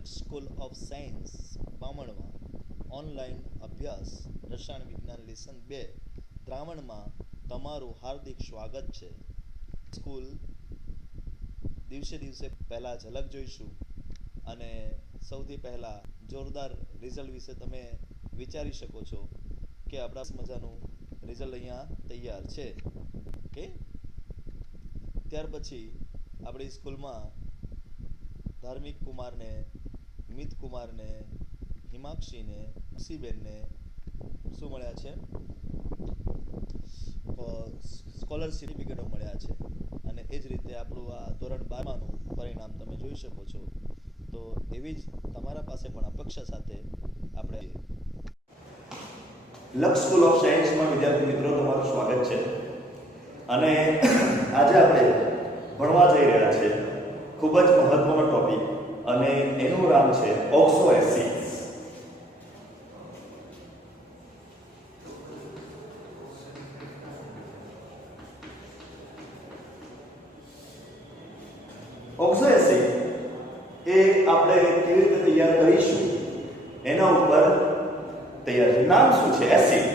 લક્ષ school of science બામણમાં online અભ્યાસ રસાયણ વિજ્ઞાન લેસન 2 દ્રાવણમાં તમારું હાર્દિક સ્વાગત છે. સ્કૂલ દિવસે દિવસે પહેલાં ઝલક જોઈશું અને સૌથી પહેલાં જોરદાર રિઝલ્ટ વિશે તમે વિચારી શકો છો કે આપણા મજાનું રિઝલ્ટ અહીંયા તૈયાર છે. ઓકે, ત્યાર પછી આપણી સ્કૂલમાં ધાર્મિક કુમારને, મિત કુમારને, હિમાક્ષીને, ખુશીબેનને શું મળ્યા છે? સ્કોલરશિપ સર્ટિફિકેટો મળ્યા છે. અને એ જ રીતે આપણું આ ધોરણ 12નું પરિણામ તમે જોઈ શકો છો. તો એવી જ તમારા પાસે પણ અપેક્ષા સાથે આપણે લક્ષ સ્કૂલ ઓફ સાયન્સમાં વિદ્યાર્થી મિત્રો તમારું સ્વાગત છે. અને આજે આપણે ભણવા જઈ રહ્યા છે ખૂબ જ મહત્વનો ટોપિક અને એનું નામ છે ઓક્સો એસિડ્સ. ઓક્સો એસિડ એ આપણે કેવી રીતે તૈયાર કરીશું એના ઉપર તૈયાર છે. નામ શું છે? એસિડ.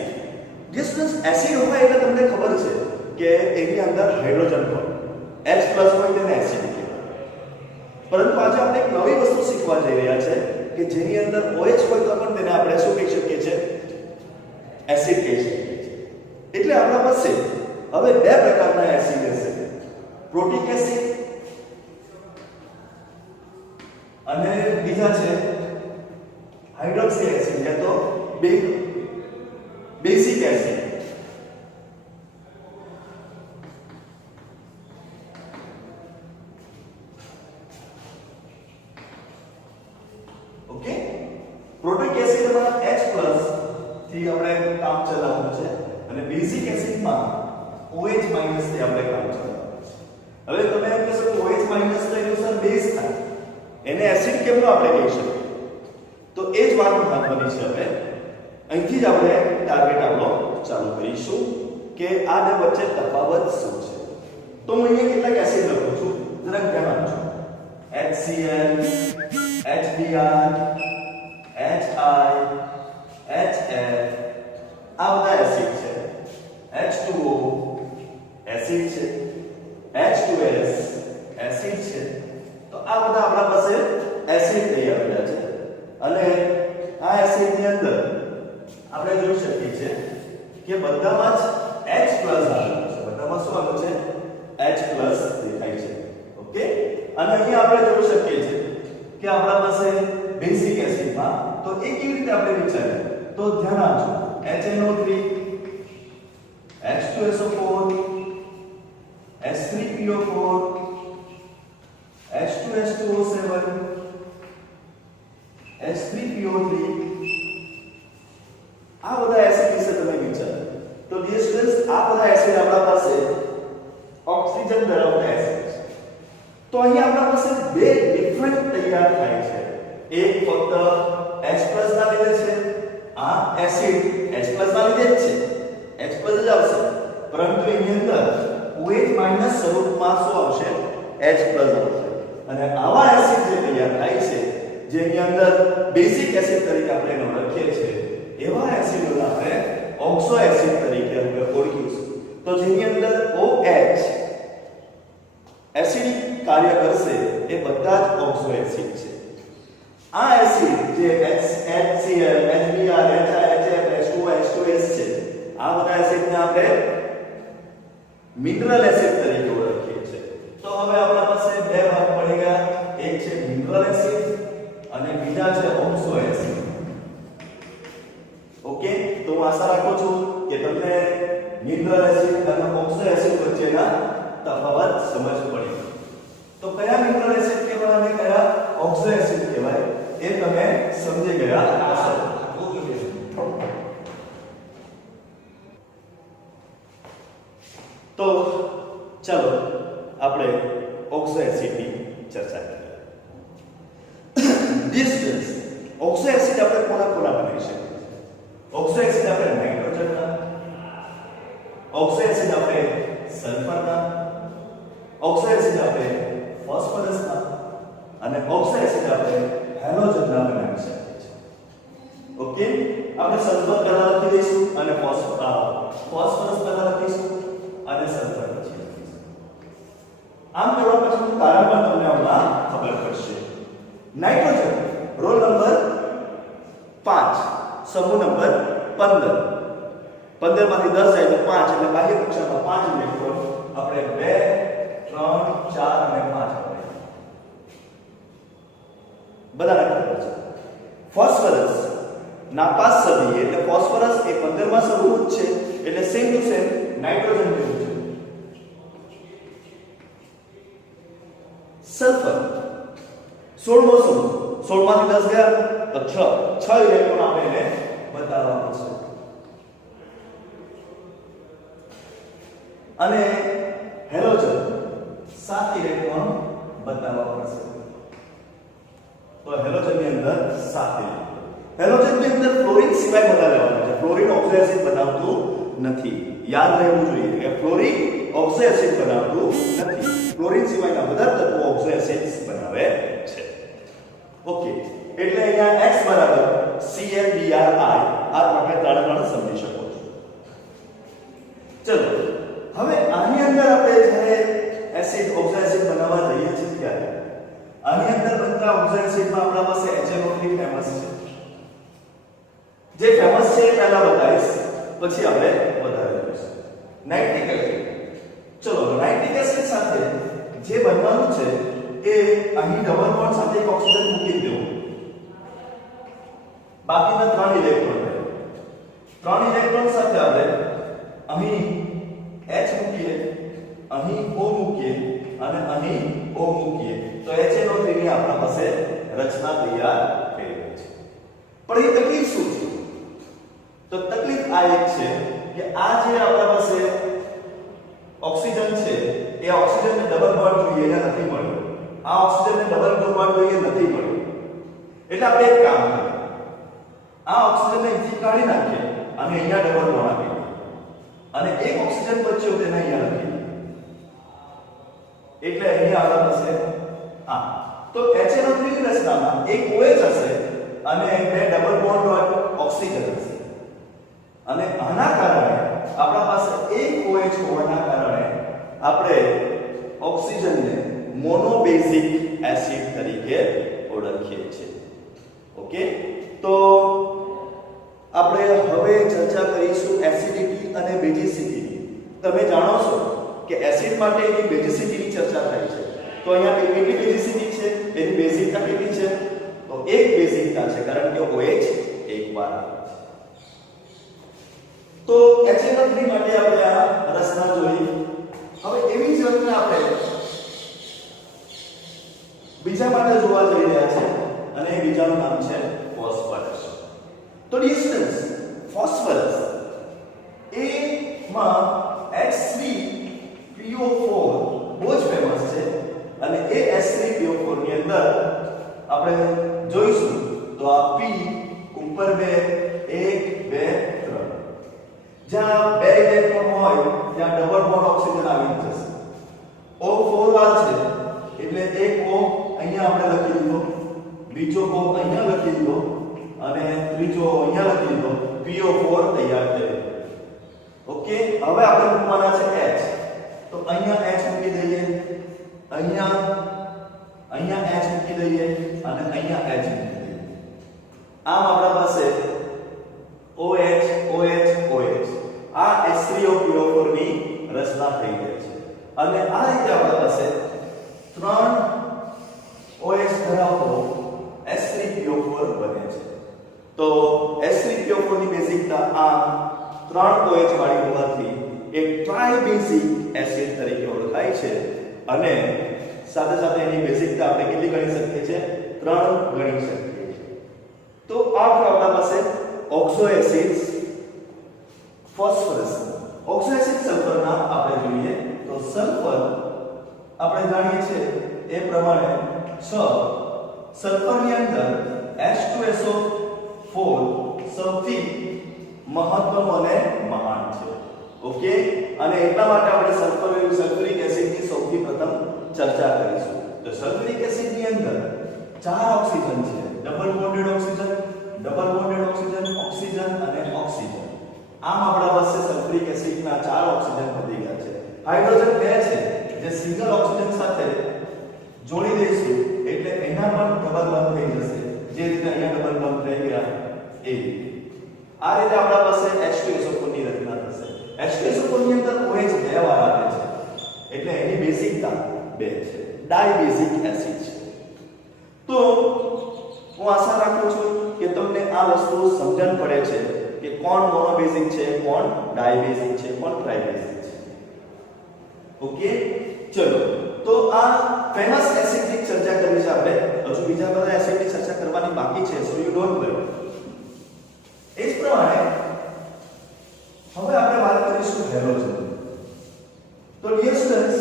ડિસ્ટન્સ એસિડ હોય એટલે તમને ખબર છે કે એની અંદર હાઇડ્રોજન હોય, H+ હોય તેને એસિડ કહેવાય. પરંતુ આજે આપણે એક નવી વસ્તુ શીખવા જઈ રહ્યા છે કે જેની અંદર OH હોય તો પણ તેને આપણે શું કહી શકીએ છીએ? એસિડ કહી શકીએ છીએ. એટલે આપણા પાસે હવે બે પ્રકારના એસિડ હશે, પ્રોટિક એસિડ અને બીજા છે હાઇડ્રોક્સી એસિડ યા તો basic acid. Okay, protic એસિડમાં H+ થી આપણે કામ ચલાવવાનું છે અને બેઝિક એસિડમાં OH- થી આપણે કામ ચલાવવાનું છે. હવે તમે એમ કહેશો કે OH- તો એનું સર બેઝ થાય, એને એસિડ કેમ નો આપણે કહી શકીએ? તો એ જ વાત મહત્વની છે. હવે અહીંથી જ આપણે ટાર્ગેટ આપણો ચાલુ કરીશું કે આ બે વચ્ચે તફાવત શું છે. તો હું અહીંયા કેટલાક એસિડ લખું છું, જરાક ધ્યાન આપજો. HCl, HBr, HI, HF આ બધા એસિડ છે. H2O એસિડ છે, H2S એસિડ છે. તો આ બધા આપણા પાસે એસિડ તૈયાર થયા છે અને આ એસિડની અંદર આપણે જોઈ શકીએ છીએ કે બધામાં જ H+ આવેલું છે. બધામાં શું આવેલું છે? H+ દેખાય છે. ઓકે, અને અહીંયા આપણે જોઈ શકીએ છીએ કે આપણા પાસે બેઝિક એસિડમાં તો એ કેવી રીતે આપણે વિચારીએ તો ધ્યાન આપજો. HNO3, H2SO4, H3PO4, H2S2O7, H3PO3 આ બધા એસિડ વિશે તમે વિચારો તો ડિયર સ્ટુડન્ટ્સ આ બધા એસિડ આપણા પાસે ઓક્સિજન ધરાવતા એસિડ છે. તો અહીં આપણા પાસે બે ડિફરન્ટ તૈયાર થાય છે. એક ફક્ત H+ ના લીધે છે, આ એસિડ H+ ના લીધે જ છે, H+ જ આવશે. પરંતુ એની અંદર OH- સ્વરૂપમાં શું આવશે? H+ આવશે. અને આવા એસિડ જે તૈયાર થાય છે જેની અંદર બેઝિક એસિડ તરીકે આપણે એને ઓળખીએ છીએ એવા એસિડોને આપણે ઓક્સો એસિડ તરીકે હવે ઓળખીશું. તો જેની અંદર OH એસિડિક કાર્ય કરશે એ બધા જ ઓક્સો એસિડ છે. આ એસિડ જે HCl, HBr, HI, HF, H2O, H2S છે આ બધા એસિડને આપણે મિનરલ એસિડ તરીકે ઓળખીએ છીએ. તો હવે આપણા પાસે બે ભાગ પડી ગયા, એક છે મિનરલ એસિડ અને બીજા છે ઓક્સો એસિડ. ઓકે, તો હું આશા રાખું છું કે તમને મિનરલ એસિડ અને ઓક્સો એસિડ વચ્ચેના તફાવત સમજ પડી. તો કયા મિનરલ એસિડ કહેવાય અને કયા ઓક્સો એસિડ કહેવાય એ તમે સમજી ગયા હશો. તો ચાલો આપણે ઓક્સો એસિડની ચર્ચા કરીએ. ડિસ્ટન્સ ઓક્સો એસિડ આપણે કોના બનાવી શકીએ? ઓક્સો એસિડ આપણે નાઇટ્રોજનના, ઓક્સો એસિડ આપણે સલ્ફરના, ઓક્સો એસિડ આપણે ફોસ્ફરસના અને ઓક્સો એસિડ આપણે હેલો આપણે સલ્ફર પહેલા લખી દઈશું અને ફોસ્ફરસ પહેલા લખીશું અને સલ્ફર પછી લખીશું. આમ કરવા પાછળનું કારણ પણ તમને હમણાં ખબર પડશે. નાઇટ્રોજન રોલ નંબર 5 સમૂહ નંબર 15 15 માંથી 10 જાય તો 5 એટલે બાહ્ય કક્ષામાં 5 ઇલેક્ટ્રોન આપણે 2 3 4 અને 5 આપણે બધાને ખબર છે. ફોસ્ફરસ નાપાસ સદી એટલે ફોસ્ફરસ એ 15 માં સમૂહ છે એટલે સેમ ટુ સેમ નાઇટ્રોજન જેવું છે. સલ્ફર 16 મો સમૂહ 16 માંથી 10 ગયા તો 6 ઇલેક્ટ્રોન આપણે એને બતાવવા પડશે. અને હેલોજન 7 ઇલેક્ટ્રોન બતાવવા પડશે. તો હેલોજન ની અંદર 7 ઇલેક્ટ્રોન. હેલોજન ની અંદર ફ્લોરિન સિવાય બધા લેવાના છે. ફ્લોરિન ઓક્સો એસિડ બનાવતું નથી. યાદ રહેવું જોઈએ કે ફ્લોરિન ઓક્સો એસિડ બનાવતું નથી. ફ્લોરિન સિવાયના બધા તત્વો ઓક્સો એસિડ્સ બનાવે છે. ઓકે, એટલે અહીંયા x બરાબર ClBrI આ પ્રમાણે ત્રણ સમજી શકો છો. ચલો હવે આની અંદર આપણે જ્યારે એસિડ ઓક્સો એસિડ બનાવવા જઈએ છીએ ત્યારે આની અંદર બનતા ઓક્સો એસિડમાં આપણા પાસે HNO3 ફેમસ છે. જે ફેમસ છે એ પહેલા બતાવીશ પછી આપણે વધારે જોઈશું. Nitric acid. ચલો નાઇટ્રિક એસિડ સાથે જે બનવાનું છે એ અહીં ડબલ બોન્ડ સાથે એક ઓક્સિજન મૂકી દેવું. બાકીના 3 ઇલેક્ટ્રોન રહે. 3 ઇલેક્ટ્રોન સાથે આપણે અહીં H મૂકીએ, અહીં O મૂકીએ અને અહીં O મૂકીએ તો HNO3 ની આપણા પાસે રચના તૈયાર થઈ ગઈ છે. પણ એ તકલીફ શું છે? તો તકલીફ આ એક છે કે આ જે આપણા પાસે ઓક્સિજન છે એ ઓક્સિજનને ડબલ બોન્ડ જોઈએ એને નથી મળ્યું. આ ઓક્સિજનને ડબલ બોન્ડ જોઈએ નથી મળ્યું. એટલે આપણે એક કામ કરીએ. આ ઓક્સિજનને અહીંથી કાઢી નાખીએ અને અહીંયા ડબલ બોન્ડ આપીએ અને એક ઓક્સિજન બચ્યો તેને અહીંયા લખીએ. એટલે અહીંયા આપણા પાસે આ તો HNO3 ની રચનામાં એક OH હશે અને બે ડબલ બોન્ડ ઓક્સિજન હશે. અને આના કારણે આપણા પાસે એક OH હોવાના કારણે આપણે ઓક્સિજનને મોનોબેઝિક એસિડ તરીકે ઓળખીએ છીએ. ઓકે, તો આપણે હવે ચર્ચા કરીશું એસિડિટી અને બેઝિસિટી. તમે જાણો છો કે એસિડ માટે એની બેઝિસિટીની ચર્ચા થાય છે. તો અહીંયા કેટલી બેઝિસિટી છે, એની બેઝિકતા કેટલી છે? તો એક બેઝિકતા છે કારણ કે OH એક વાર આવે છે. તો HNO3 માટે આપણે આ રચના જોઈ. હવે એવી જ રચના આપણે બીજા માટે જોવા જઈ રહ્યા છે અને એ બીજાનું નામ છે ફોસ્ફરસ. તો ડિસ્ટન્સ ફોસ્ફરસ એ માં H3PO4 બહુ જ ફેમસ છે અને એ H3PO4 ની અંદર આપણે જોઈશું તો આ P ઉપર 2 1 2 3 જ્યાં 2 ઇલેક્ટ્રોન હોય ત્યાં ડબલ બોન્ડ ઓક્સિજન આવી જશે. O4 વાર છે એટલે એક O અહીંયા આપણે લખી દીધો, બીજો O અહીંયા લખી દીધો અને ત્રીજો અહીંયા લખી દીધો. PO4 તૈયાર થયો. ઓકે, હવે આપણે મૂકવાના છે H. તો અહીંયા H મૂકી દઈએ, અહીંયા H મૂકી દઈએ અને અહીંયા H મૂકી દઈએ. આમ આપણા પાસે OH OH આ H3PO4 ની રચના થઈ ગઈ છે અને આ રીતે આપણા પાસે 3 OH ધરાવતો H3PO4 બને છે. તો H3PO4 ની બેઝિકતા આ 3 OH વાળી હોવાથી એક ટ્રાઇબેઝિક એસિડ તરીકે ઓળખાય છે અને સાથે સાથે એની બેઝિકતા આપણે કેટલી ગણી શકીએ છીએ? 3 ગણી શકીએ છીએ. તો આ આપણા પાસે oxo acids phosphorus oxo acid સલ્ફરના આપણે જોઈએ તો સલ્ફર આપણે જાણીએ છીએ એ પ્રમાણે 6 સલ્ફરની અંદર H2SO4 સૌથી મહત્વનું અને મહાન છે. ઓકે, અને એટલા માટે આપણે સલ્ફ્યુરિક એસિડની સૌથી પ્રથમ ચર્ચા કરીશું. તો સલ્ફ્યુરિક એસિડની અંદર 4 ઓક્સિજન છે. ડબલ બોન્ડેડ ઓક્સિજન, ઓક્સિજન અને આમ આપણા પાસે સલ્ફ્યુરિક એસિડના 4 ઓક્સિજન વધી ગયા છે. હાઇડ્રોજન 2 છે જે સિંગલ ઓક્સિજન સાથે જોડી દઈશું એટલે એના પણ ડબલ બોન્ડ થઈ જશે. જે રીતે અહીંયા ડબલ બોન્ડ થઈ ગયા એ રીતે. આ રીતે આપણા પાસે H2SO4 ની રચના થશે. H2SO4 ની અંદર OH 2 વાર આવે છે એટલે એની બેઝિકતા 2 છે. ડાયબેઝિક એસિડ છે. તો હું આશા રાખું છું કે તમને આ વસ્તુ સમજણ પડે છે કે કોણ મોનોબેઝિક છે, કોણ ડાયબેઝિક છે, કોણ ટ્રાઇબેઝિક છે. ઓકે, ચલો. તો આ ફેમસ એસિડ ની ચર્ચા કરી છે આપણે. હજુ બીજા બધા એસિડ ની ચર્ચા કરવાની બાકી છે, સો યુ ડોન્ટ વરી. એ જ પ્રમાણે હવે આપણે વાત કરીશું હેલોજન. તો ડિયર સ્ટુડન્ટ્સ,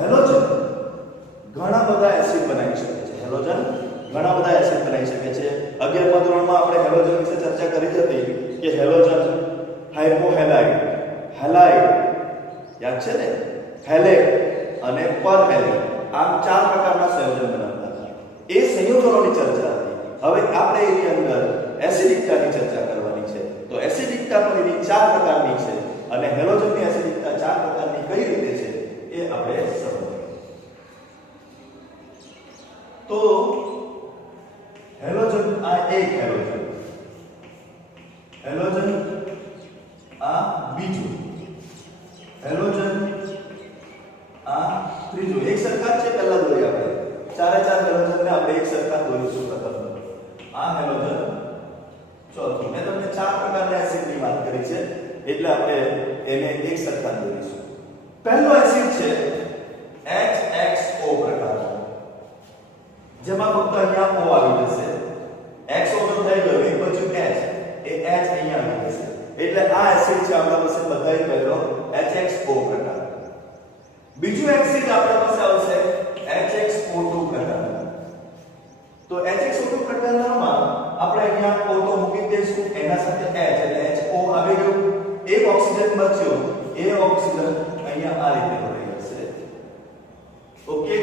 હેલોજન ઘણા બધા એસિડ બનાવી શકે છે. હેલોજન ઘણા બધા એસિડ બનાવી શકે છે. 11મા ધોરણમાં આપણે હેલોજન વિશે ચર્ચા કરી હતી કે હેલોજન, હાઇપોહેલાઇડ, હેલાઇડ યાદ છે ને, હેલેટ અને પરહેલેટ, આમ 4 પ્રકારના સંયોજન બનાવતા હતા. એ સંયોજનોની ચર્ચા હતી. હવે આપણે એની અંદર એસિડિકતાની ચર્ચા કરવાની છે. તો એસિડિકતા પણ એની 4 પ્રકારની છે અને હેલોજનની એસિડિકતા 4 પ્રકારની કઈ રીતે છે એ આપણે સમજીએ. તો હેલોજન, આ એક હેલોજન, હેલોજન આ બીજું, હેલોજન આ ત્રીજું. એક સરખા છે, પહેલા દોરી આપણે ચારે 4 હેલોજનને આપણે એક સરખા દોરીશું પ્રથમ. આ હેલોજન ચોથું. મેં તમને 4 પ્રકારના એસિડની વાત કરી છે એટલે આપણે એને એક સરખા દોરીશું. પહેલો એસિડ છે HXO પ્રકારનો, જેમાં ફક્ત અહીંયા O આવી જશે. XO તો થઈ ગયો, એક પછી H, એ H અહીંયા આવી જશે એટલે આ એસિડ છે આપણા પાસે બધાય પહેલો HXO પ્રકાર. બીજું એસિડ આપણા પાસે આવશે HXO2 પ્રકારનો. તો HXO2 પ્રકારનામાં આપણે અહીંયા O તો મૂકી દઈશું, એના સાથે H એટલે HO આવી ગયું. એક ઓક્સિજન બચ્યો, એ ઓક્સિજન અહીંયા આ રીતે ભરાઈ જશે. ઓકે,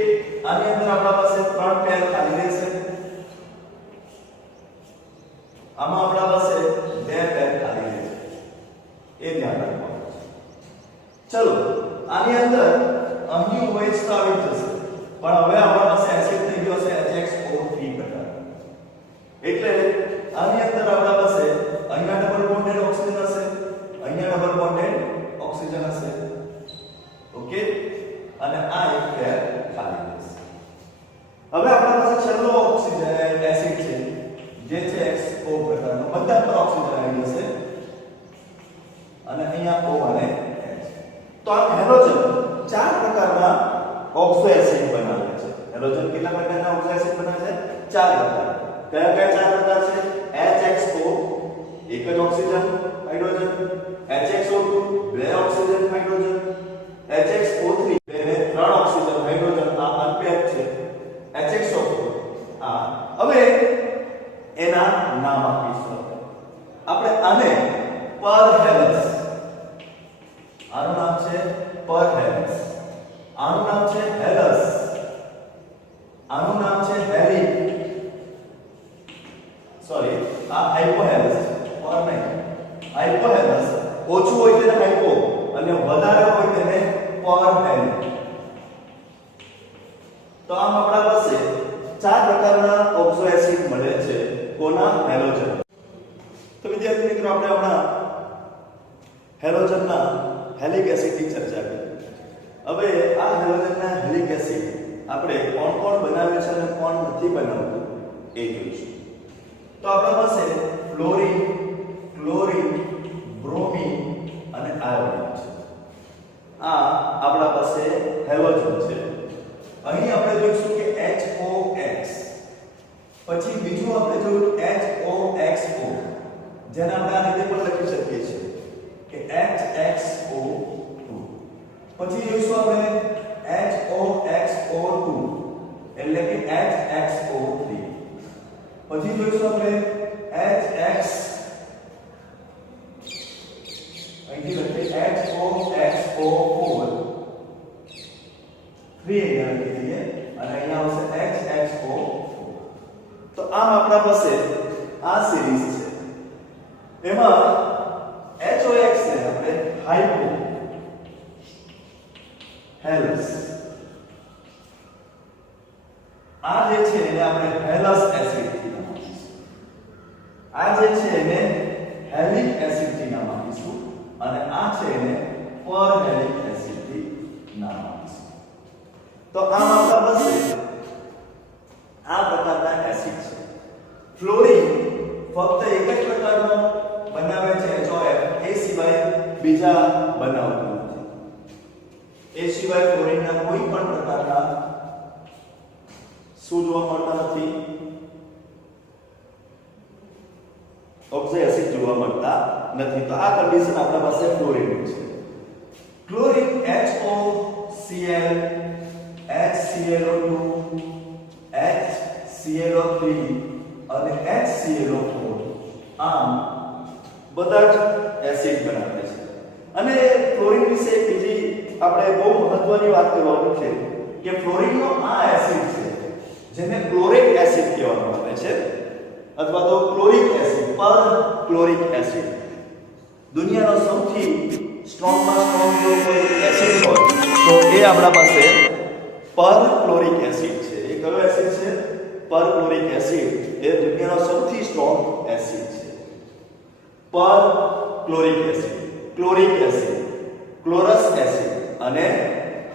આની અંદર આપણા પાસે 3 પેર ખાલી રહેશે. આમાં આપણા પાસે 2 પેર ખાલી રહેશે. એ ધ્યાન રાખવાનું છે. ચલો, આની અંદર અહીં OH તો આવી જશે પણ હવે આપણા પાસે એસિડ થઈ ગયો છે HXO3 પ્રકાર. એટલે આની અંદર આપણા પાસે અહીંયા ડબલ બોન્ડેડ ઓક્સિજન હશે, અહીંયા ડબલ બોન્ડેડ ઓક્સિજન હશે. ઓકે, અને આ એક પેર ખાલી રહેશે. હવે આપણા પાસે છેલ્લો ઓક્સિજન એસિડ છે જે છે XO પ્રકારનો. બધા પર ઓક્સિજન આવી જશે અને અહીંયા O અને H. તો આ હેલોજન 4 પ્રકારના ઓક્સો એસિડ બનાવે છે. હેલોજન કેટલા પ્રકારના ઓક્સો એસિડ બનાવે છે? 4 પ્રકાર. કયા કયા 4 પ્રકાર છે? HXO એક જ ઓક્સિજન હાઇડ્રોજન, HXO2 બે ઓક્સિજન હાઇડ્રોજન, HXO3 બે 3 ઓક્સિજન હાઇડ્રોજન, આ અનપેર છે. HXO4 આ. હવે એના નામ આપીશું આપણે. આને પરહેલસ, આનું નામ છે પરહેલસ, આનું નામ છે હેલસ, આનું નામ છે હેલિક, સોરી આ હાઇપોહેલસ, પર નહીં હાઇપોહેલસ. ઓછું હોય તેને હાઇપો અને વધારે હોય તેને પરહેલિક. તો આમ આપણા પાસે 4 પ્રકારના ઓક્સો એસિડ મળે છે. કોના? હેલોજન. તો વિદ્યાર્થી મિત્રો, આપણે હમણાં હેલોજનના હેલિક એસિડની ચર્ચા કરી. હવે આ હેલોજનના હેલિક એસિડ આપણે કોણ કોણ બનાવે છે અને કોણ નથી બનાવતું એ જોઈશું. તો આપણા પાસે ફ્લોરિન, ક્લોરિન, બ્રોમિન અને આયોડિન છે. આ આપણા પાસે હેલોજન છે. અહીં આપણે જોઈશું કે HOX, પછી બીજું આપણે જોયું HOXO, જેને આપણે આ રીતે પણ લખી શકીએ છીએ કે HXO2. પછી જોઈશું આપણે HOXO2 એટલે કે HXO3. પછી જોઈશું આપણે HX, અહીંથી લખીએ HOXO4 3 અહીંયા લખી દઈએ અને અહીંયા આવશે HXO. તો આમ આપણા પાસે આ સિરીઝ છે. એમાં HOX ને આપણે હાઇપો હેલસ, આ જે છે એને આપણે હેલસ એસિડ થી નામ આપીશું, આ જે છે એને હેલિક એસિડ થી નામ આપીશું અને આ છે એને પરહેલિક એસિડ થી નામ આપીશું. તો આ આપણા પાસે આ પ્રકારના એસિડ છે. ફ્લોરિન ફક્ત એક જ પ્રકારનો બનાવે છે HOF, એ સિવાય બીજા બનાવતું નથી. એ સિવાય ફ્લોરિનના કોઈ પણ પ્રકારના શું જોવા મળતા નથી, ઓક્સો એસિડ જોવા મળતા નથી. તો આ કન્ડિશન આપણા પાસે ફ્લોરિન છે. ક્લોરીન HOCl, HClO2, HClO3 અને HClO4 આમ બધા જ એસિડ બનાવે છે. અને ફ્લોરિન વિશે બીજી આપણે બહુ મહત્વની વાત કરવાની છે કે ફ્લોરિનનો આ એસિડ છે જેને ક્લોરિક એસિડ કહેવામાં આવે છે અથવા તો ક્લોરિક એસિડ, પર ક્લોરિક એસિડ. દુનિયાનો સૌથી સ્ટ્રોંગમાં સ્ટ્રોંગ જો કોઈ એસિડ હોય તો એ આપણા પાસે પર ક્લોરિક એસિડ છે. એ કયો એસિડ છે? પર ક્લોરિક એસિડ એ દુનિયાનો સૌથી સ્ટ્રોંગ એસિડ છે. પર ક્લોરિક એસિડ, ક્લોરિક એસિડ, ક્લોરસ એસિડ અને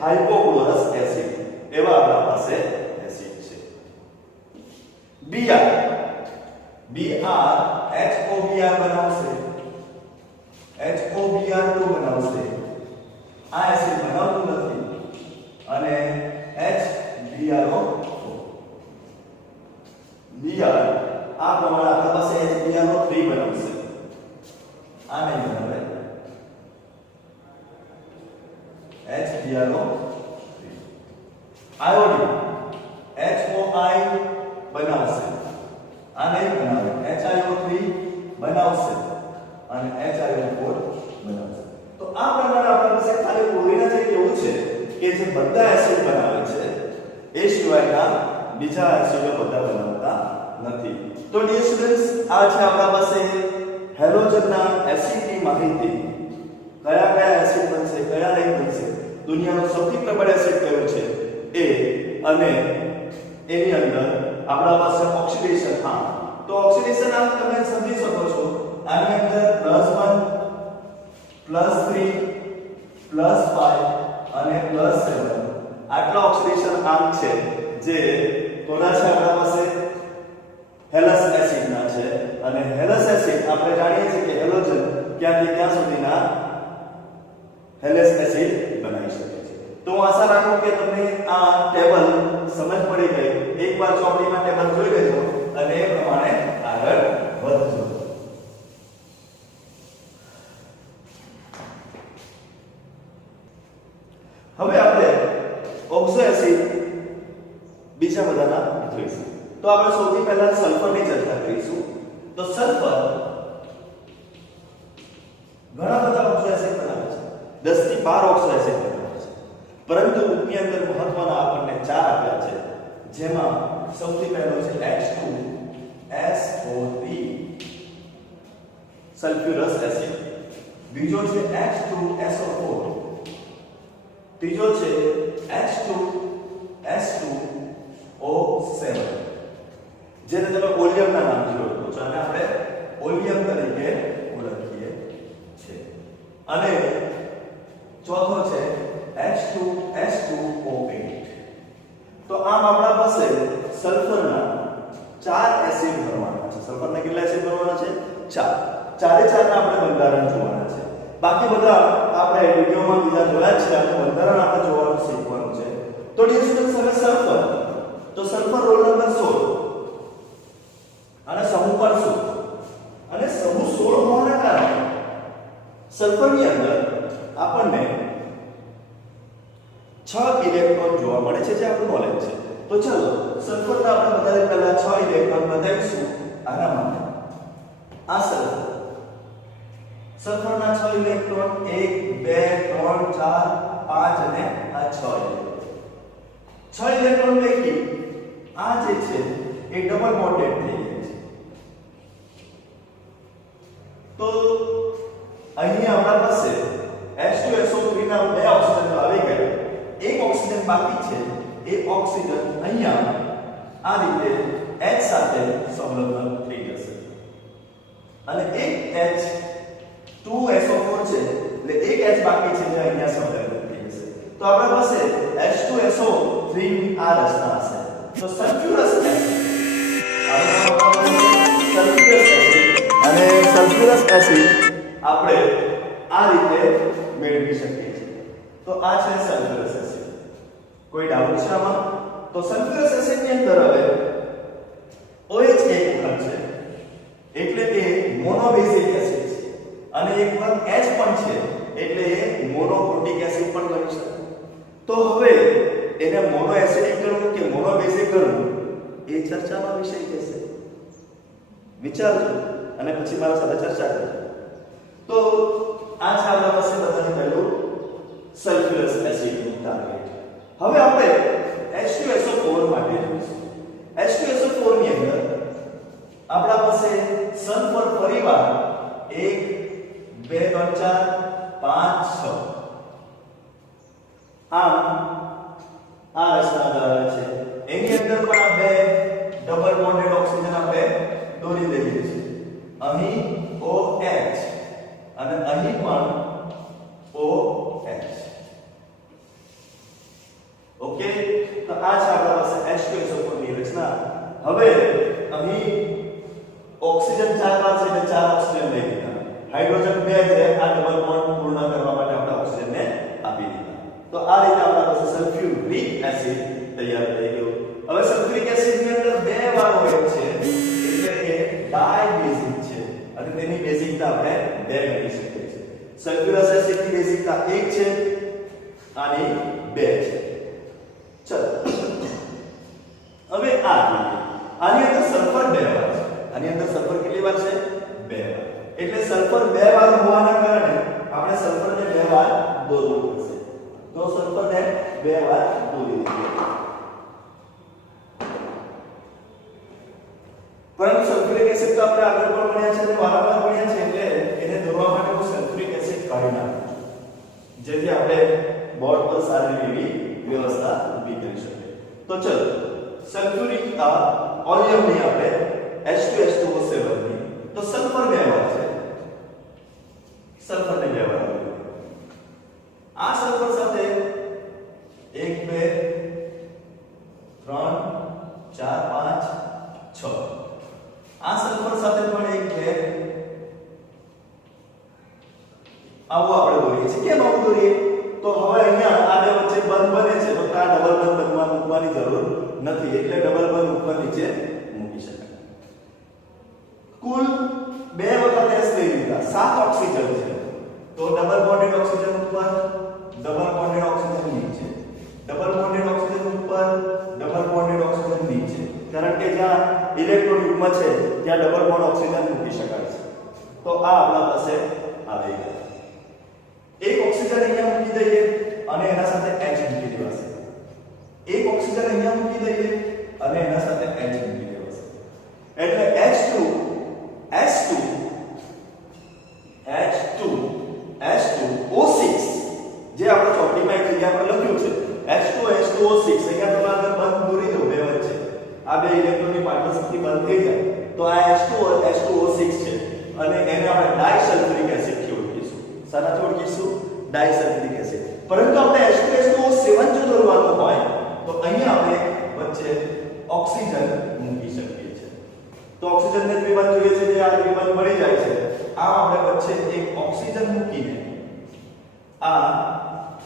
હાઇપોક્લોરસ એસિડ એવા આપણા પાસે એસિડ છે. Br HOBr બનાવશે, HOBr2 બનાવશે. આ એસિડ બનાવતું નથી અને HBrO4. Br આ પ્રમાણે આપણા પાસે HBrO3 બનાવશે. આ નહીં બનાવે HBrO3. આયોડિન HOI બનાવશે. આ નહીં બનાવે HiO3 બનાવશે અને HiO4 બનાવશે. તો આ પ્રમાણે આપણા પાસે ખાલી ક્લોરીન જ એવું છે કે જે બધા એસિડ બનાવે છે, એ સિવાયના બીજા એસિડો બધા બનાવતા નથી. તો ડિયર સ્ટુડન્ટ્સ, આ છે આપણા પાસે હેલોજનના એસિડની માહિતી. કયા કયા એસિડ બનશે, કયા નહીં બનશે, દુનિયાનો સૌથી પ્રબળ એસિડ કયો છે એ, અને એની અંદર આપણા પાસે ઓક્સિડેશન. હા, તો ઓક્સિડેશન આમ તમે સમજી શકો છો. આની અંદર +1 +3 +5 અને +7 આટલા ઓક્સિડેશન આમ છે જે કોના છે આપણા પાસે? હેલસ એસિડના છે. અને હેલસ એસિડ આપણે જાણીએ છીએ કે હેલોજન ક્યાંથી ક્યાં સુધીના હેલસ એસિડ બનાવી શકે છે. તો હું આશા રાખું કે તમને આ ટેબલ સમજ પડી ગઈ. એકવાર ચોપડીમાં ટેબલ જોઈ લેજો અને એ પ્રમાણે આગળ વધજો. હવે આપણે ઓક્સો એસિડ બીજા બધાના જોઈશું. તો આપણે સૌથી પહેલા સલ્ફરની ચર્ચા કરીશું. તો સલ્ફર ઘણા બધા ઓક્સો એસિડ બનાવે છે, 10 થી 12 ઓક્સો એસિડ બનાવે છે. પરંતુ એની અંદર મહત્વના આપણને 4 આપ્યા છે, જેમાં સૌથી પહેલો છે H2SO3 સલ્ફ્યુરસ એસિડ, બીજો છે H2SO4, ત્રીજો છે H2S2O7 જેને તમે ઓલિયમના નામથી ઓળખો છો અને આપણે ઓલિયમ તરીકે ઓળખીએ છીએ. અને ચોથો છે H2S2O8. તો આમ આપણા પાસે સલ્ફરના 4 એસિડ બનવાના છે. સલ્ફરના કેટલા એસિડ બનવાના છે? 4. ચારે ચારના આપણે બંધારણ જોવાના છે. બાકી બધા આપણે વિડિયોમાં બીજા જોયા છે, આપણે બંધારણ આપણે જોવાનું શીખવાનું છે. તો ડિયર સ્ટુડન્ટ્સ, હવે સલ્ફર, તો સલ્ફર રોલ નંબર 16 અને સમૂહ પર 16 અને સમૂહ 16 હોવાના કારણે સલ્ફરની અંદર આપણને 6 ઇલેક્ટ્રોન જોવા મળે છે, જે આપણું નોલેજ છે. તો ચલો સલ્ફરના આપણે બધાથી પહેલા 6 ઇલેક્ટ્રોન બતાવીશું. આના માટે આ સલ્ફરના 6 ઇલેક્ટ્રોન 1 2 3 4 5 અને આ 6 ઇલેક્ટ્રોન. 6 ઇલેક્ટ્રોન પૈકી આ જે છે એ ડબલ બોન્ડ થઈ જાય છે. તો અહીં આપણા પાસે H2SO3 ના બે ઓક્સિજન તો આવી ગયા, એક ઓક્સિજન બાકી છે. એ ઓક્સિજન અહીંયા આ રીતે H સાથે સંલગ્ન થઈ જશે અને એક H2SO4 છે એટલે એક H બાકી છે જે અહીંયા સંલગ્ન થઈ જશે. તો આપણા પાસે H2SO3 ની આ રચના હશે. તો સલ્ફ્યુરસ એસિડ અને સલ્ફ્યુરસ એસિડ આપણે આ રીતે મેળવી શકીએ છીએ. તો આ છે સલ્ફ્યુરસ એસિડ. કોઈ ડાઉટ છે આમાં? તો સલ્ફ્યુરસ એસિડ ની અંદર હવે OH એક વખત છે એટલે કે મોનોબેઝિક એસિડ છે અને એક વખત H પણ છે એટલે એ મોનોપ્રોટિક એસિડ પણ બની શકે. તો હવે એને મોનો એસિડિક કરવું કે મોનોબેઝિક કરવું એ ચર્ચાનો વિષય થશે. વિચારજો અને પછી મારા સાથે ચર્ચા કરજો. તો આ છે આપણા પાસે બધાને પહેલું સલ્ફ્યુરસ એસિડનું ટાર્ગેટ. હવે આપણે H2SO4 માટે જોઈશું. H2SO4 ની અંદર આપણા પાસે સલ્ફર ફરીવાર 1 2 3 4 5 6 આમ આ રચના ધરાવે છે. એની અંદર પણ આ બે ડબલ બોન્ડેડ ઓક્સિજન આપણે દોરી દઈએ છીએ. અહીં OH અને અહીં પણ OH. ઓકે, તો આ છે આપણા પાસે H2SO4 ની રચના. હવે અહીં ઓક્સિજન 4 વાર છે એટલે 4 ઓક્સિજન લઈ લીધા. હાઇડ્રોજન 2 છે, આ ડબલ બોન્ડ પૂર્ણ કરવા માટે આપણે ઓક્સિજનને આપી દીધા. તો આ રીતે આપણા પાસે સલ્ફ્યુરિક એસિડ તૈયાર થઈ ગયો. હવે સલ્ફ્યુરિક એસિડ ની અંદર બે વાર હોય છે એટલે કે ડાયબેઝિક છે અને તેની બેઝિકતા આપણે 2 ગણી શકીએ છીએ. સલ્ફ્યુરસ એસિડ ની બેઝિકતા 1 છે અને 2 છે. ચલો હવે આની અંદર સલ્ફર 2 વાર છે. આની અંદર સલ્ફર કેટલી વાર છે? 2 વાર. એટલે સલ્ફર 2 વાર હોવાના કારણે આપણે સલ્ફરને 2 વાર દોરવું પડશે. તો સલ્ફરને 2 વાર દોરી દઈએ. પરંતુ સલ્ફ્યુરિક એસિડ તો આપણે આગળ પણ ભણ્યા છે અને વારંવાર ભણ્યા છે એટલે એને દોરવા માટે હું સલ્ફ્યુરિક એસિડ કાઢી નાખું છું જેથી આપણે બોર્ડ પર સારી એવી વ્યવસ્થા ઊભી કરી શકીએ. તો ચલો સલ્ફ્યુરિક ઓલિયમની આપણે H2SO7 ની તો સલ્ફર 2 વાર છે. સલ્ફરને 2 વાર આ સલ્ફર સાથે 1 2 3 4 5 6 આ સલ્ફર સાથે પણ 1 2 આવો આપણે દોરીએ છીએ. કેમ આવું દોરીએ? તો હવે અહીંયા આ બે વચ્ચે બંધ બને છે તો આ ડબલ બંધ મૂકવાની જરૂર નથી એટલે ડબલ બંધ ઉપર નીચે મૂકી શકાય. કુલ 2 વખત S લઈ લીધા, 7 ઓક્સિજન છે તો ડબલ બોન્ડેડ ઓક્સિજન ઉપર, ડબલ બોન્ડેડ ઓક્સિજન નીચે, ડબલ બોન્ડેડ ઓક્સિજન ઉપર, ડબલ બોન્ડેડ ઓક્સિજન નીચે. કારણ કે જ્યાં ઇલેક્ટ્રોન યુગ્મ છે ત્યાં ડબલ બોન્ડ ઓક્સિજન મૂકી શકાય છે. તો આ આપણા પાસે આવી ગયો. એક ઓક્સિજન અહીંયા મૂકી દઈએ અને એના સાથે H મૂકી દેવાશે. એક ઓક્સિજન અહીંયા મૂકી દઈએ અને એના સાથે H મૂકી દેવાશે. એટલે H2O6 જે આપણે ચોપડીમાં એક જગ્યા પર લખ્યું છે H2O6 અહીંયા તમે આગળ બંધ દોરી દો બે વચ્ચે આ બે ઇલેક્ટ્રોનની પાર્ટનરશિપથી બંધ થઈ જાય તો આ H2O6 છે અને એને આપણે ડાઇસલ્ફ્યુરિક એસિડ થી ઓળખીશું. શાનાથી ઓળખીશું? ડાઇસલ્ફ્યુરિક એસિડ. પરંતુ આપણે H2SO7 જો દોરવાનું હોય તો અહીંયા આપણે વચ્ચે ઓક્સિજન મૂકી શકીએ છીએ. તો ઓક્સિજનને દ્વિબંધ જોઈએ છે જે આ દ્વિબંધ મળી જાય છે. આ આપણે વચ્ચે એક ઓક્સિજન મૂકીને આ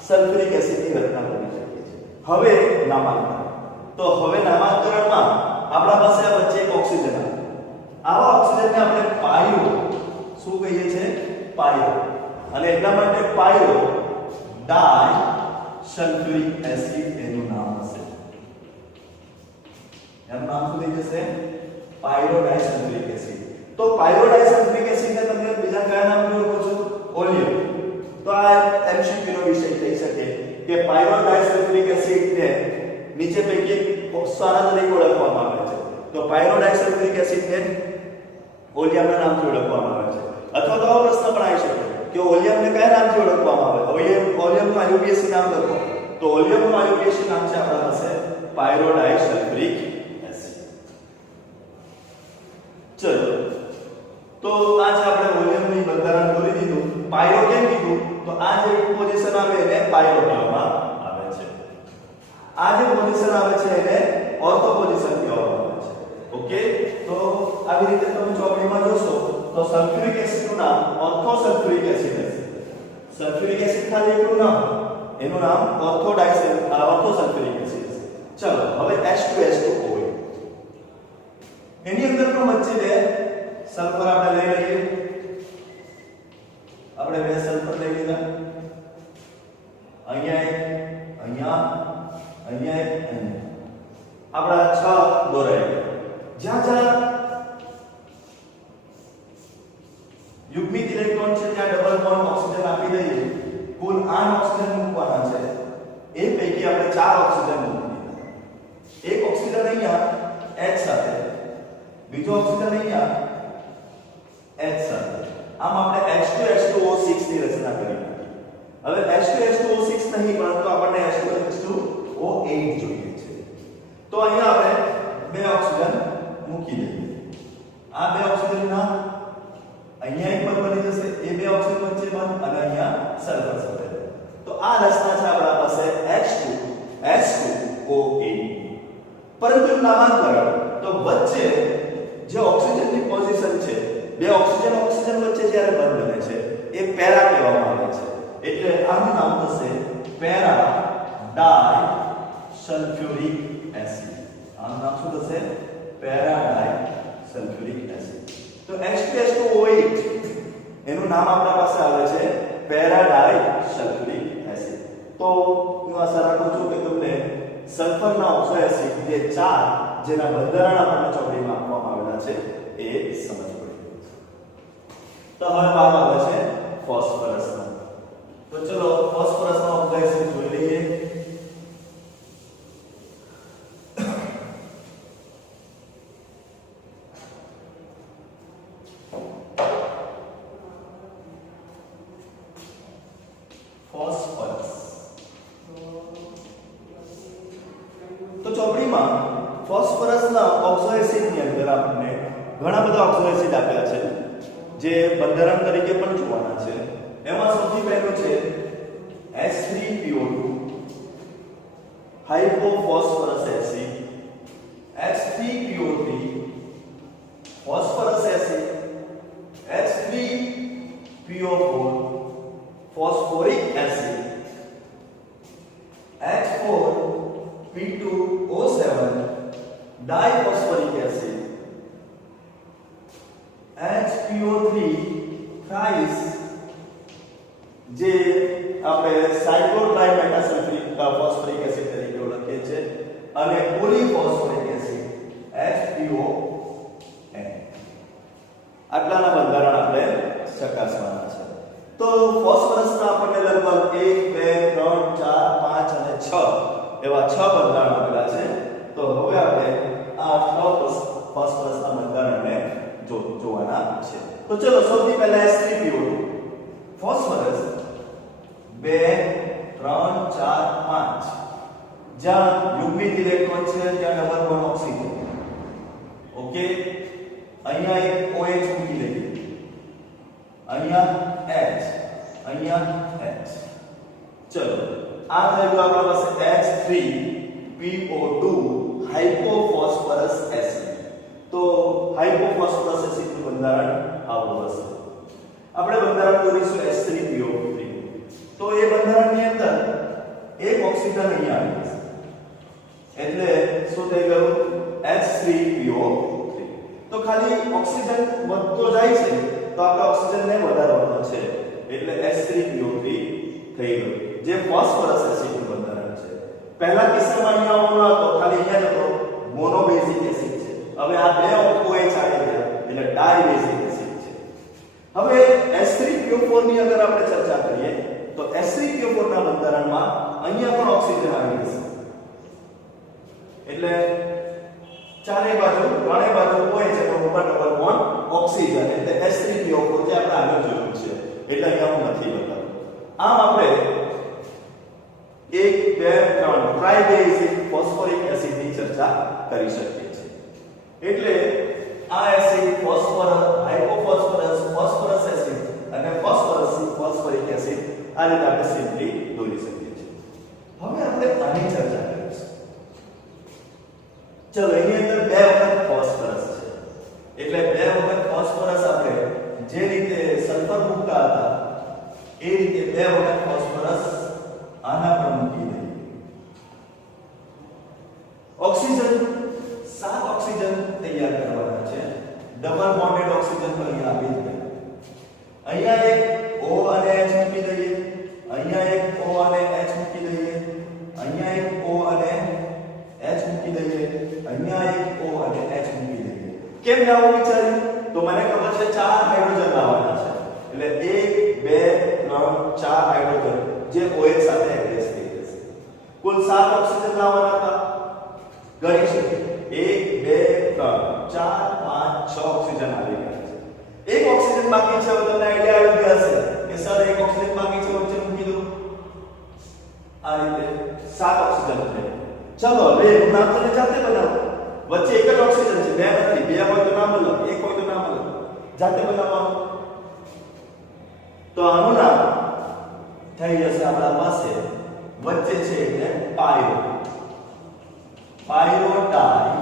સલ્ફ્યુરિક એસિડની રચના કરી શકીએ છીએ. હવે નામાંકરણ. તો હવે નામાંકરણમાં આપણા પાસે આ વચ્ચે એક ઓક્સિજન આવે. આવા ઓક્સિજનને આપણે પાયરો શું કહીએ છીએ? પાયરો. અને એટલા માટે પાયરો ડાઇસલ્ફ્યુરિક એસિડ એનું નામ હશે. એનું નામ શું થઈ જશે? Pyro disulphuric acid. તો પાયરો ડાઇસલ્ફ્યુરિક એસિડને તમે બીજા કયા નામથી ઓળખો છો? ઓલિયમ. તો આ MCQ નો વિષય થઈ શકે કે પાયરો ડાઇસલ્ફ્યુરિક એસિડને નીચે પૈકી શાના તરીકે ઓળખવામાં આવે છે? તો પાયરો ડાઇસલ્ફ્યુરિક એસિડને ઓલિયમના નામથી ઓળખવામાં આવે છે. અથવા તો આવો પ્રશ્ન પણ આવી શકે કે ઓલિયમને કયા નામથી ઓળખવામાં આવે? ઓલિયમનું IUPAC નામ લખો તો ઓલિયમનું IUPAC નામ છે આપણા પાસે પાયરોડાઇસલ્ફ્યુરિક એસિડ. ચલો તો આ જે આપણે ઓલિયમની બંધારણ દોરી દીધું, પાયરો કેમ કીધું તો આ જે પોઝિશન આવે એને પાયરો કહેવામાં આવે છે. આ જે પોઝિશન આવે છે એને ઓર્થો પોઝિશન કહેવામાં આવે છે. ઓકે, તો આવી રીતે તમે ચોપડીમાં જોશો તો સલ્ફ્યુરિક એસિડનું નામ ઓર્થો સલ્ફ્યુરિક એસિડ હશે. સલ્ફ્યુરિક એસિડ ખાલી એકલું નામ, એનું નામ ઓર્થો સલ્ફ્યુરિક એસિડ હશે. ચલો હવે H2SO4 એની અંદર પણ વચ્ચે બે સલ્ફર આપણે લઈ લઈએ. આપણે બે સલ્ફર લઈ લીધા, અહીંયા એક, અહીંયા એક, આપણા 6 દોરાય. જ્યાં જ્યાં યુગ્મિત ઇલેક્ટ્રોન છે ત્યાં ડબલ બોન્ડ ઓક્સિજન આપી દઈએ. કુલ 8 ઓક્સિજન મૂકવાના છે, એ પૈકી આપણે 4 ઓક્સિજન મૂકી દીધા. એક ઓક્સિજન અહીંયા H સાથે, બીજો ઓક્સિજન અહીંયા H સાથે. આમ આપણે H2H2O6 ની રચના કરી. હવે H2H2O6 નહીં પરંતુ આપણને H2H2O8 જોઈએ છે. તો અહીંયા આપણે બે ઓક્સિજન મૂકી દઈએ. આ બે ઓક્સિજનના અહીંયા એક બંધ બની જશે, એ બે ઓક્સિજન વચ્ચે બંધ અને અહીંયા સલ્ફર સાથે. તો આ રચના છે આપણા પાસે H2H2O8. પરંતુ નામાંકરણ તો વચ્ચે જે ઓક્સિજનની પોઝિશન છે, બે ઓક્સિજન વચ્ચે જ્યારે બંધ બને છે એ પેરા કહેવામાં આવે છે. એટલે આનું નામ થશે પેરા ડાઇસલ્ફ્યુરિક એસિડ. આનું નામ શું થશે? Para disulphuric acid. તો H2SO8 એનું નામ આપણા પાસે આવે છે પેરા ડાઇસલ્ફ્યુરિક એસિડ. તો હું આશા રાખું છું કે તમને સલ્ફરના ઓક્સો એસિડ જે 4 જેના બંધારણ આપણને ચોપડીમાં આપવામાં આવેલા છે એ સમજ પડી. તો હવે વાત આવે છે ફોસ્ફરસનો. તો ચલો ફોસ્ફરસનો ઓક્સો એસિડ જોઈ લઈએ. ફોસ્ફરસના ઓક્સો એસિડની અંદર આપણને ઘણા બધા ઓક્સો એસિડ આપ્યા છે જે બંધારણ તરીકે પણ જોવાના છે. એમાં સૌથી પહેલું છે H3PO2 hypophosphorous acid, H3PO3 phosphorous acid, H3PO4 phosphoric acid, H4P2O7 diphosphoric acid, HPO3 thrice જે આપણે સાયક્લોટ્રાઇમેટાસલ્ફ્યુરિક ફોસ્ફોરિક એસિડ તરીકે ઓળખીએ છીએ, અને પોલીફોસ્ફોરિક એસિડ HPON. આટલાના બંધારણ આપણે ચકાસવાના છે. તો ફોસ્ફરસના આપણને લગભગ 1 2 3 4 5 અને 6 એવા 6 બંધારણ આપેલા છે. તો હવે આપણે આ 6 ફોસ્ફરસના બંધારણને જોવાના છે. તો ચલો સૌથી પહેલા H3PO2 ફોસ્ફરસ 2 3 4 5 જ્યાં યુગ્મિત ઇલેક્ટ્રોન છે ત્યાં ડબલ બોન્ડ ઓક્સિજન. ઓકે, અહીંયા એક OH મૂકી દઈએ, અહીંયા H, અહીંયા H. ચલો આ થઈ ગયું આપણા પાસે H3PO2 હાઇપોફોસ્ફરસ એસિડ. તો હાઇપોફોસ્ફરસ એસિડનું બંધારણ આવું હશે. આપણે બંધારણ દોરીશું H3PO3. તો એ બંધારણની અંદર એક ઓક્સિજન અહીંયા આવી જશે, એટલે શું થઈ ગયું? H3PO3. તો ખાલી ઓક્સિજન વધતો જાય છે તો આપણે ઓક્સિજનને વધારવાનો છે, એટલે H3PO3 થઈ ગયું, જે ફોસ્ફરસ એસિડનું બંધારણ છે. પહેલા કિસ્સામાં અહીંયા આવવાનો હતો, ખાલી અહીંયા જ હતો, મોનોબેઝિક એસિડ છે. હવે આ બે OH આવી ગયા એટલે ડાયબેઝિક એસિડ છે. હવે H3PO4 ની અગર આપણે ચર્ચા કરીએ તો H3PO4 ના બંધારણમાં અહીંયા પણ ઓક્સિજન આવી જશે, એટલે ચારે બાજુ ત્રણે બાજુ OH એટલે ઉપર ડબલ બોન્ડ ઓક્સિજન, એટલે H3PO4 જે આપણે આગળ જોયું છે. એટલે અહીંયા હું નથી બતાવું. આમ આપણે 1 2 3 ટ્રાઇબેઝિક ફોસ્ફોરિક એસિડ ની ચર્ચા કરી શકીએ છીએ. એટલે આ એસિડ ફોસ્ફરસ, હાઇપોફોસ્ફરસ, ફોસ્ફરસ એસિડ અને ફોસ્ફોરિક એસિડ આ રીતે આપણે સિમ્પલી દોરી શકીએ છીએ. હવે આપણે આની ચર્ચા કરીશું. ચલો એની અંદર બે વખત ફોસ્ફરસ છે એટલે બે વખત ફોસ્ફરસ આપણે જે રીતે સલ્ફર મૂકતા હતા એ રીતે બે વખત ફોસ્ફરસ આના પર મૂકી દઈએ. ઓક્સિજન 7 ઓક્સિજન તૈયાર કરવાના છે. ડબલ બોન્ડેડ ઓક્સિજન તો અહીંયા આપી દીધા. અહીંયા એક O અને H મૂકી દઈએ, અહીંયા એક O અને H મૂકી દઈએ, અહીંયા એક O અને H મૂકી દઈએ, અહીંયા એક O અને H મૂકી દઈએ. કેમ આવું વિચાર્યું? તો મને ખબર છે 4 હાઇડ્રોજન લાવવાના છે. એટલે 1 2 3 4 હાઇડ્રોજન જે OH સાથે એડજસ્ટ થઈ જશે. કુલ 7 ઓક્સિજન લાવવાના હતા. ગણી શકીએ 1 2 3 4 5 6 ઓક્સિજન આવી ગયા છે. એક ઓક્સિજન બાકી છે. હવે તમને આઈડિયા આવી ગયા હશે કે સર એક ઓક્સિજન બાકી છે, વચ્ચે મૂકી દો. આ રીતે 7 ઓક્સિજન છે. ચલો હવે હું નામ તમને જાતે બનાવો. વચ્ચે એક જ ઓક્સિજન છે, બે નથી. બે હોય તો નામ અલગ, એક હોય તો નામ અલગ. જાતે બનાવવાનું. તો આનું નામ થઈ જશે આપણા પાસે વચ્ચે છે એટલે પાયરો ડાઈ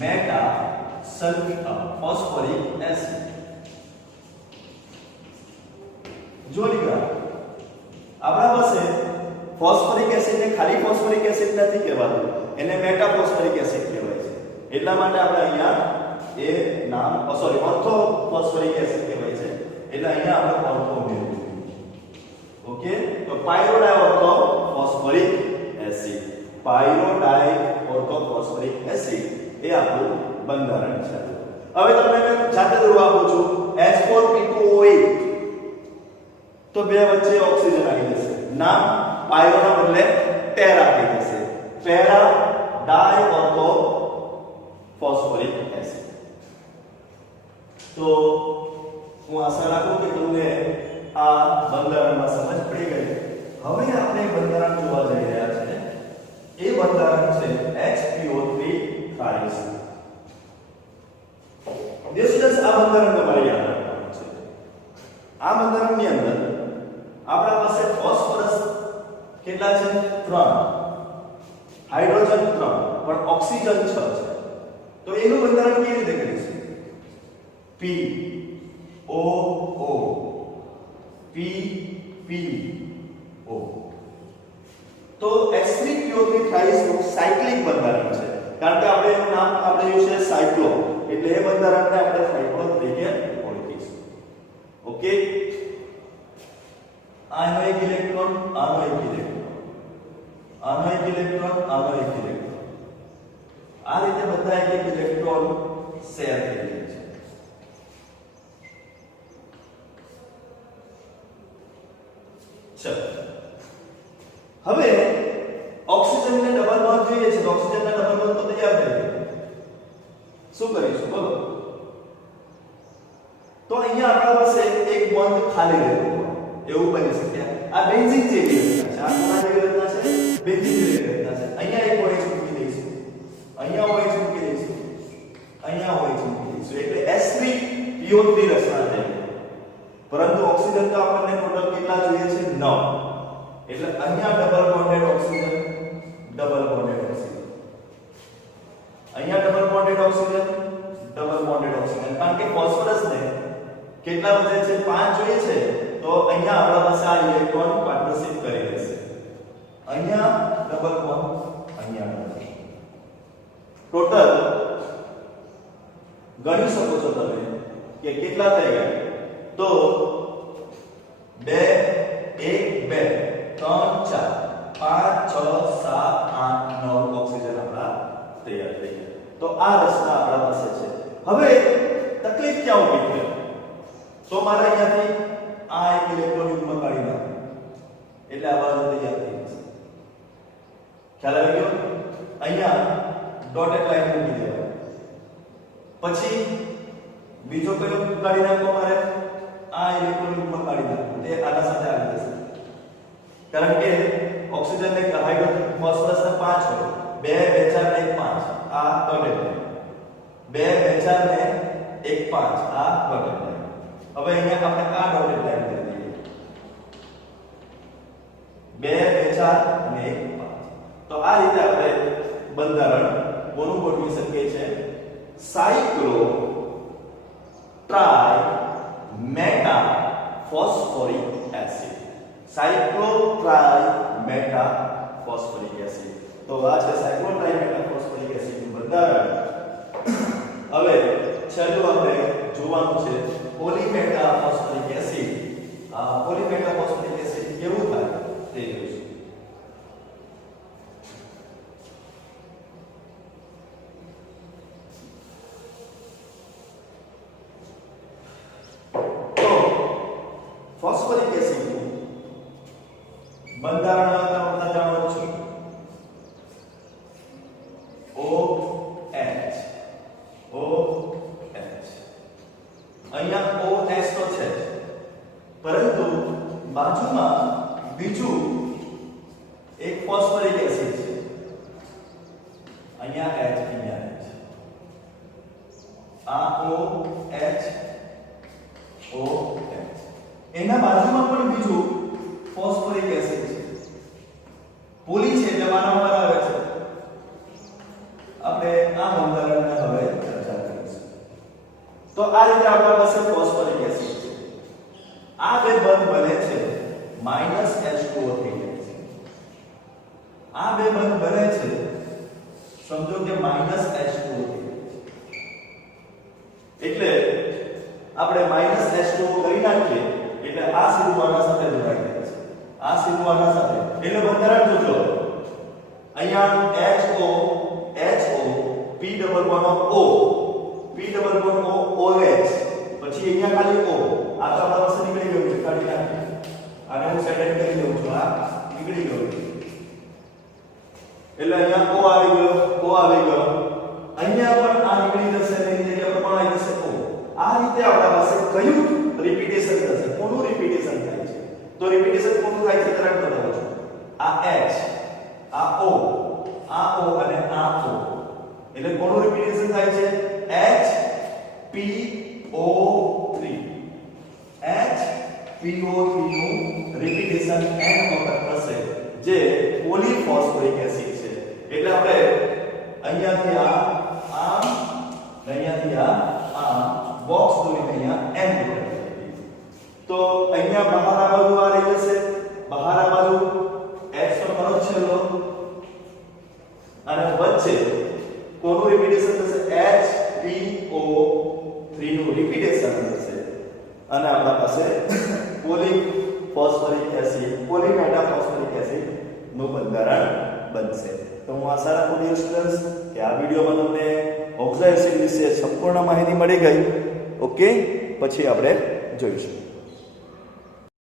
મેટા ફોસ્ફોરિક એસિડ. જો દીકરા આપણા પાસે ફોસ્ફોરિક એસિડ ને ખાલી ફોસ્ફોરિક એસિડ નથી કહેવાતું, એને મેટા ફોસ્ફોરિક એસિડ કહેવાય છે. એટલા માટે આપણે અહીંયા એ નામ ઓર્થો ફોસ્ફોરિક એસિડ કહેવાય છે. એટલે અહીંયા આપણે ઓર્થો મેળવીશું. ઓકે, તો pyro di ortho phosphoric acid, pyro di ortho phosphoric acid એ આપણું બંધારણ છે. હવે તમને મેં જાતે દોરવા આપું છું. H4P2O8 તો બે વચ્ચે ઓક્સિજન આવી જશે. નામ પાયરોના બદલે પેરા થઈ જશે. પેરા ડાઈ ઓર્થો ફોસ્ફોરિક એસિડ. તો હું આશા રાખું કે તમને આ બંધારણમાં સમજ પડી ગઈ. હવે આપણે બંધારણ જોવા જઈ રહ્યા છીએ. એ બંધારણ છે HPO3 થ્રાઇસ. દેશજસ આ બંધારણ તમારે યાદ રાખવાનું છે. આ બંધારણની અંદર આપણા પાસે ફોસ્ફરસ કેટલા છે? 3, હાઇડ્રોજન 3, પણ ઓક્સિજન 6 છે. તો એનું બંધારણ કેવી રીતે કરીશું? P O O P P O. તો H3PO3 થ્રાઇસ નું સાયક્લિક બંધારણ છે. કારણ કે આપણે એનું નામ આપણે યુઝ છે સાયક્લો, એટલે એ બંધારણને આપણે સાયક્લો તરીકે ઓળખીશું. ઓકે, આનો એક ઇલેક્ટ્રોન, આનો એક ઇલેક્ટ્રોન, આનો એક ઇલેક્ટ્રોન, આનો એક ઇલેક્ટ્રોન. આ રીતે બધા એક ઇલેક્ટ્રોન શેર થઈ જાય છે. ચલો હવે ઓક્સિજનને ડબલ બોન્ડ જોઈએ છે. તો ઓક્સિજનના ડબલ બોન્ડ તો તૈયાર થઈ ગયા. શું કરીશું બોલો? તો અહીંયા આપણા પાસે એક બોન્ડ ખાલી રહેતો એવું બની શકે. આ બેન્ઝીન જેવી રચના છે. આ કોના જેવી રચના છે? બેન્ઝીન જેવી રચના છે. અહીંયા એક OH મૂકી દઈશું, અહીંયા OH મૂકી દઈશું, અહીંયા OH મૂકી દઈશું. એટલે H3PO3 રચના થઈ ગઈ. પરંતુ ઓક્સિજન તો આપણને ટોટલ કેટલા જોઈએ છે? 9. એટલે અહીંયા double bonded oxygen, double bonded oxygen, અહીંયા double bonded oxygen, double bonded oxygen. કારણ કે ફોસ્ફરસ ને કેટલા વધે છે? 5 જોઈએ છે. તો અહીંયા આપણા પાસે આ ઇલેક્ટ્રોન પાર્ટનરશિપ કરી લેશે. અહીંયા ડબલ બોન્ડ, અહીંયા ટોટલ ગણી શકો છો તમે કે કેટલા થઈ ગયા? તો 2 1 2 3 4 5 6 7 8 9 ઓક્સિજન આપણા તૈયાર થઈ ગયા. તો આ રચના આપણા પાસે છે. હવે તકલીફ ક્યાં ઊભી થઈ? તો મારે અહીંયાથી આ એક ઇલેક્ટ્રોન યુગ્મ કાઢી નાખો એટલે આ બાજુ તૈયાર થઈ જશે. ખ્યાલ આવી ગયો? અહીંયા ડોટેડ લાઈન મૂકી દેવાની. પછી બીજો કયો કાઢી નાખો મારે? આ ઇલેક્ટ્રોન ઉપર કાઢી નાખો તે આના સાથે આવી જશે કારણ કે ઓક્સિજન ને હાઇડ્રોજન ફોસ્ફરસ ને 5 હોય 2 2 4 ને 1 5 આ ડોટેડ લાઈન 2 2 4 ને 1 5 આ ડોટેડ લાઈન હવે અહીંયા આપણે આ ડોટેડ લાઈન કરી દઈએ 2 2 4 અને 1 5 તો આ રીતે આપણે બંધારણ કોનું ગોઠવી શકીએ છીએ સાયક્લો try meta phosphoric acid સાયક્લો try meta phosphoric acid તો આ છે સાયક્લો ટ્રાય મેટા ફોસ્ફોરિક એસિડ નું બંધારણ હવે છેલ્લું આપણે જોવાનું છે પોલીમેટા ફોસ્ફોરિક એસિડ આ પોલીમેટા ફોસ્ફોરિક એસિડ કેવું થાય તે જોઈશું ફોસ્ફોરિક એસિડ નું બંધારણ તમે બધા જાણો છો OH અહીંયા OH તો છે પરંતુ બાજુમાં બીજું એક ફોસ્ફોરિક એસિડ છે અહીંયા H અહીંયા છે આ OH એના બાજુમાં પણ બીજું ફોસ્ફોરિક એસિડ છે પોલી છે એટલે વારંવાર આવે છે આપણે આ બંધારણને હવે ચર્ચા કરીશું તો આ રીતે આપણા પાસે ફોસ્ફોરિક એસિડ છે આ બે બંધ બને છે -H2O થઈ જાય છે આ બે બંધ બને છે સમજો કે -H2O થઈ જાય છે એટલે આપણે -H2O કરી નાખીએ એટલે આ સીધું આના સાથે જોડાઈ જાય છે આ સીધું આના સાથે એટલે બંધારણ જોજો અહીંયા HO P double bond O P double bond OH પછી અહીંયા ખાલી O આ તો આપણા પાસે નીકળી ગયું છે કાઢી નાખીએ આને હું સેટ કરી દઉં છું આ નીકળી ગયું એટલે અહીંયા O આવી ગયો અહીંયા પણ આ નીકળી જશે એની જગ્યા પર પણ આવી જશે O આ રીતે આપણા પાસે કયું રિપીટેશન થશે કોનું રિપીટેશન થાય છે તો રિપીટેશન કોનું થાય છે તરત બતાવું છું આ H આ O અને આ O એટલે કોનું રિપીટેશન થાય છે HPO3 નું રિપીટેશન n વખત થશે જે પોલીફોસ્ફોરિક એસિડ છે એટલે આપણે અહીંયાથી આ અહીંયાથી આ બોક્સ દોરીને અહીંયા n તો અહીંયા બહાર આ બાજુ આ રહી જશે બહાર આ બાજુ x તો ખરો જ છેલ્લો અને વચ્ચે કોનું રિપીટેશન થશે HPO3 નું રિપીટેશન થશે અને આપણા પાસે પોલીફોસ્ફોરિક એસિડ પોલીમેટા ફોસ્ફોરિક એસિડ નું બંધારણ બનશે તો હું આશા રાખું ડિયર સ્ટુડન્ટ્સ કે આ વિડિયોમાં તમને ઓક્ઝા એસિડ વિશે સંપૂર્ણ માહિતી મળી ગઈ ઓકે પછી આપણે જોઈશું